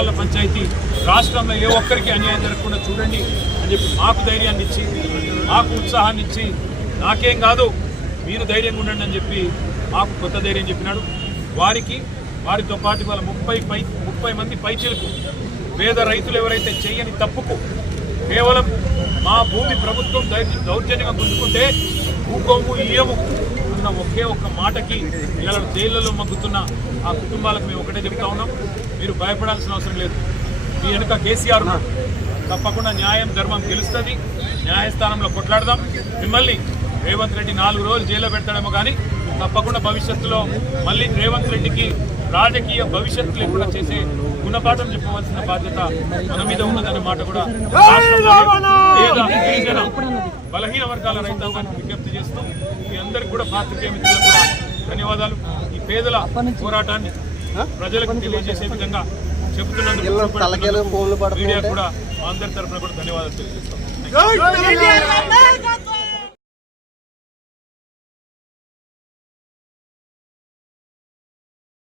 వాళ్ళ పంచాయతీ రాష్ట్రంలో ఏ ఒక్కరికి అన్యాయం జరగకుండా చూడండి అని చెప్పి మాకు ధైర్యాన్ని ఇచ్చి మాకు ఉత్సాహాన్ని ఇచ్చి నాకేం కాదు మీరు ధైర్యంగా ఉండండి అని చెప్పి మాకు కొత్త ధైర్యం చెప్పినాడు. వారికి వారితో పాటు వాళ్ళ ముప్పై పై ముప్పై మంది పైచీలకు పేద రైతులు ఎవరైతే చేయని తప్పుకు కేవలం మా భూమి ప్రభుత్వం దౌర్జన్యంగా గుంజుకుంటే ఊకోము ఇయ్యము అన్న ఒకే ఒక్క మాటకి ఇలా జైళ్ళలో మగ్గుతున్న ఆ కుటుంబాలకు మేము ఒకటే చెప్తా ఉన్నాం. మీరు భయపడాల్సిన అవసరం లేదు. మీ వెనుక కేసీఆర్ తప్పకుండా న్యాయం ధర్మం గెలుస్తుంది న్యాయస్థానంలో కొట్లాడదాం. మిమ్మల్ని రేవంత్ రెడ్డి నాలుగు రోజులు జైల్లో పెడతాడేమో కానీ తప్పకుండా భవిష్యత్తులో మళ్ళీ రేవంత్ రెడ్డికి రాజకీయ భవిష్యత్తు లేకుండా చేసే గుణపాఠం చెప్పవలసిన బాధ్యత మన మీద ఉన్నదనే మాట కూడా గిరిజన, బలహీన వర్గాల రైతాంగానికి విజ్ఞప్తి చేస్తూ మీ అందరికి కూడా పాత్రికేయ మిత్రులకు కూడా ధన్యవాదాలు. ఈ పేదల పోరాటాన్ని ప్రజలకు తెలియజేసే విధంగా చెబుతున్నందుకు మీడియా కూడా అందరి తరఫున కూడా ధన్యవాదాలు తెలియజేస్తాం.